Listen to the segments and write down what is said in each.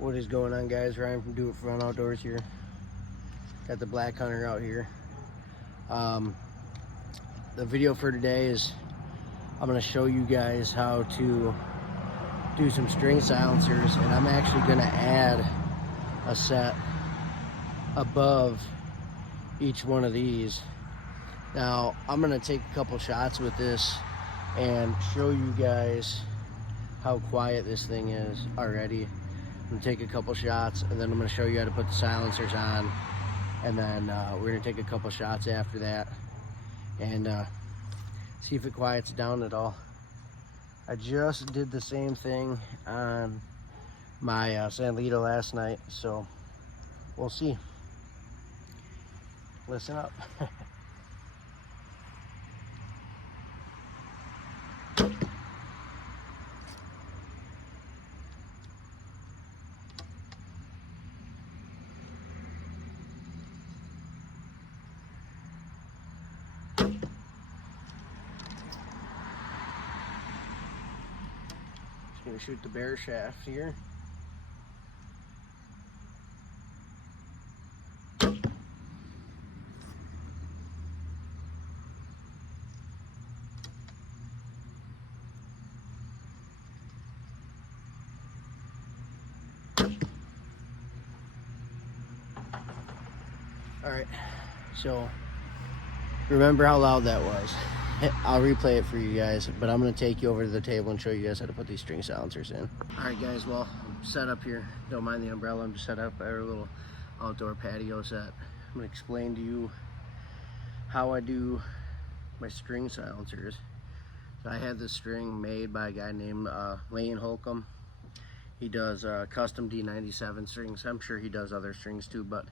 What is going on, guys? Ryan from Do It For Fun Outdoors here. Got the Black Hunter out here. The video for today is I'm going to show you guys how to do some string silencers, and I'm actually going to add a set above each one of these. Now I'm going to take a couple shots with this and show you guys how quiet this thing is already. I'm gonna take a couple shots, and then I'm gonna show you how to put the silencers on, and then we're gonna take a couple shots after that and see if it quiets down at all. I just did the same thing on my Sandlita last night, so we'll see. Listen up. Gonna shoot the bear shaft here. All right, so remember how loud that was. I'll replay it for you guys, but I'm going to take you over to the table and show you guys how to put these string silencers in. All right, guys, well, I'm set up here. Don't mind the umbrella. I'm just set up at our little outdoor patio set. I'm going to explain to you how I do my string silencers. So I had this string made by a guy named Lane Holcomb. He does custom D97 strings. I'm sure he does other strings too, but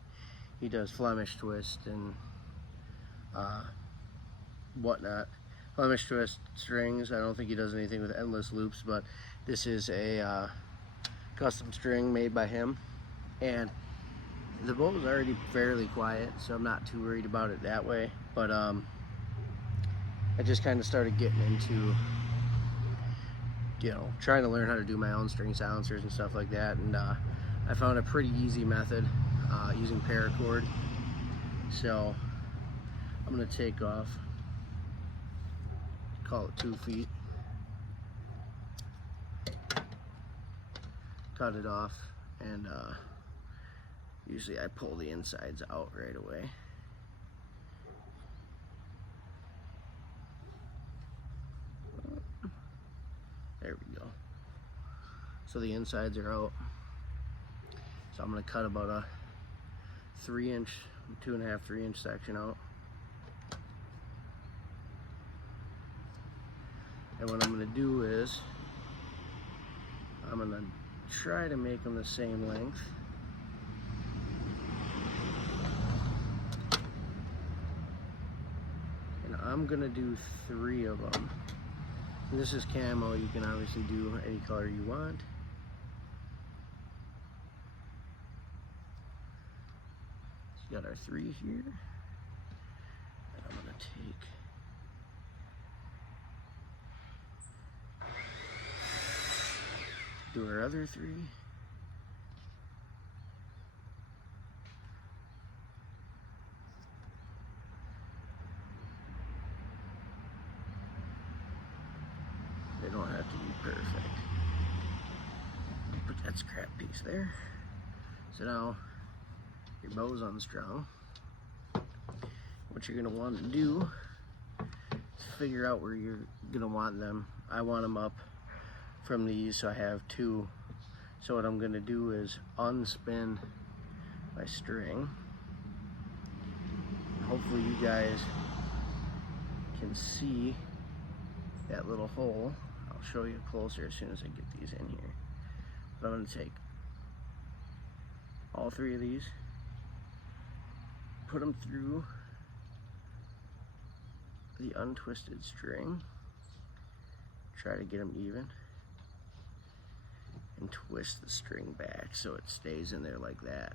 he does Flemish twist and whatnot. Flemish twist strings. I don't think he does anything with endless loops, but this is a custom string made by him, and the bow is already fairly quiet, so I'm not too worried about it that way. But I just kind of started getting into, you know, trying to learn how to do my own string silencers and stuff like that, and I found a pretty easy method using paracord. So I'm gonna take off, call it 2 feet, cut it off, and usually I pull the insides out right away. There we go. So the insides are out. So I'm gonna cut about a 3-inch, 2.5, 3-inch section out. And what I'm going to do is I'm going to try to make them the same length. And I'm going to do 3 of them. And this is camo. You can obviously do any color you want. So you got our 3 here. And I'm going to take do our other 3. They don't have to be perfect. Put that scrap piece there. So now your bow's unstrung. What you're gonna want to do is figure out where you're gonna want them. I want them up from these, so I have 2. So what I'm going to do is unspin my string. Hopefully you guys can see that little hole. I'll show you closer as soon as I get these in here. But I'm going to take all 3 of these, put them through the untwisted string, try to get them even, and twist the string back so it stays in there like that.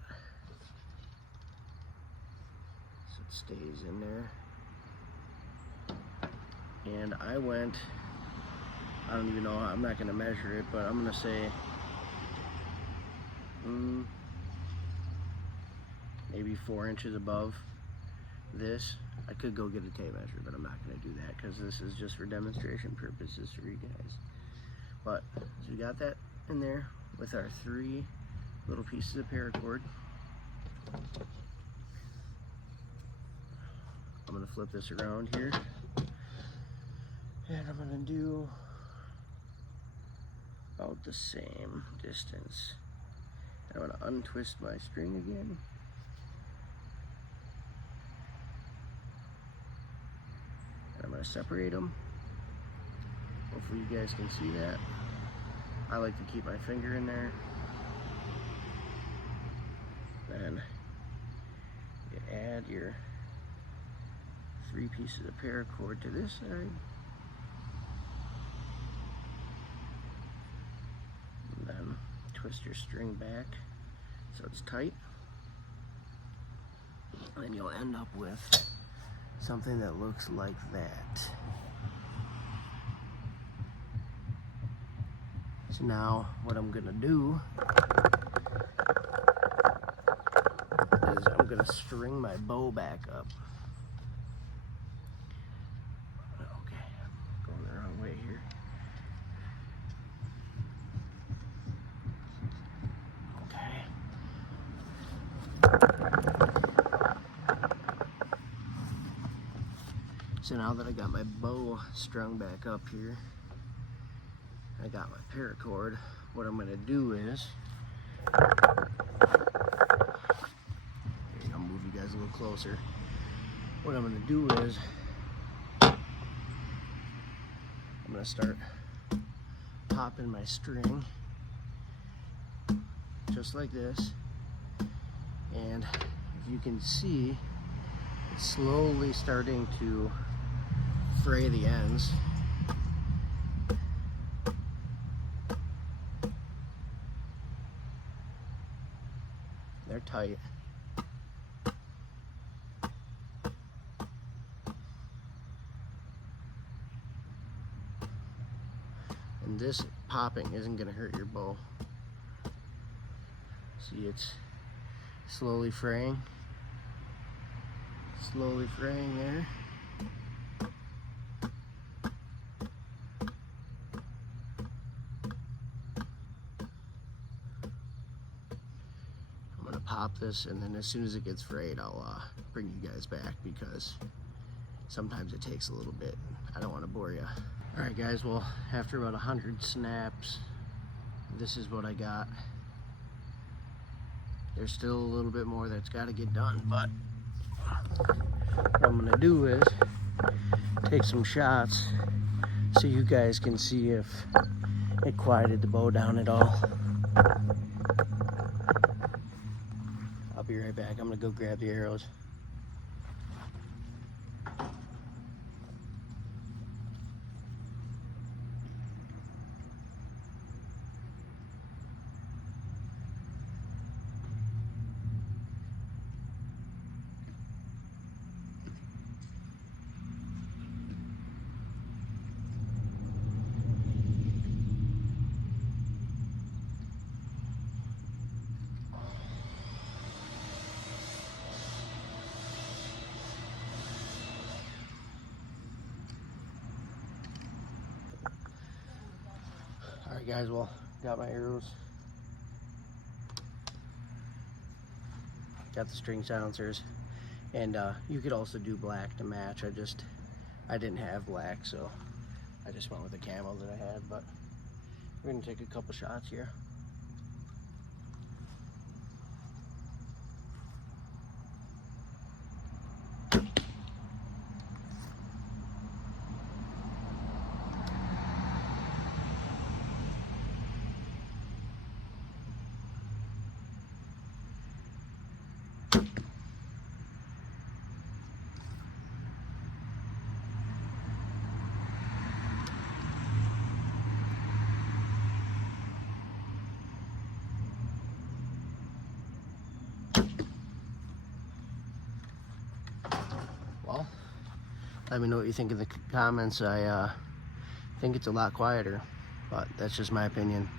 So it stays in there. And I went, I don't even know, I'm not going to measure it, but I'm going to say maybe 4 inches above this. I could go get a tape measure, but I'm not going to do that because this is just for demonstration purposes for you guys. But so we got that in there with our 3 little pieces of paracord. I'm going to flip this around here, and I'm going to do about the same distance. I'm going to untwist my string again. And I'm going to separate them. Hopefully you guys can see that. I like to keep my finger in there. Then you add your 3 pieces of paracord to this side. And then twist your string back so it's tight. And then you'll end up with something that looks like that. So now what I'm gonna do is I'm gonna string my bow back up. Okay, I'm going the wrong way here. So now that I got my bow strung back up here, I got my paracord, what I'm going to do is, I'll move you guys a little closer. What I'm going to do is, I'm going to start popping my string, just like this, and if you can see, it's slowly starting to fray the ends. They're tight. And this popping isn't going to hurt your bow. See, it's slowly fraying. Slowly fraying there. I'm gonna pop this, and then as soon as it gets frayed, I'll bring you guys back because sometimes it takes a little bit. I don't want to bore you. All right, guys. Well, after about 100 snaps, this is what I got. There's still a little bit more that's got to get done, but what I'm gonna do is take some shots so you guys can see if it quieted the bow down at all. I'll be right back. I'm gonna go grab the arrows. Alright guys, well, got my arrows. Got the string silencers. And you could also do black to match. I didn't have black, so I just went with the camo that I had. But we're gonna take a couple shots here. Well, let me know what you think in the comments. I think it's a lot quieter, but that's just my opinion.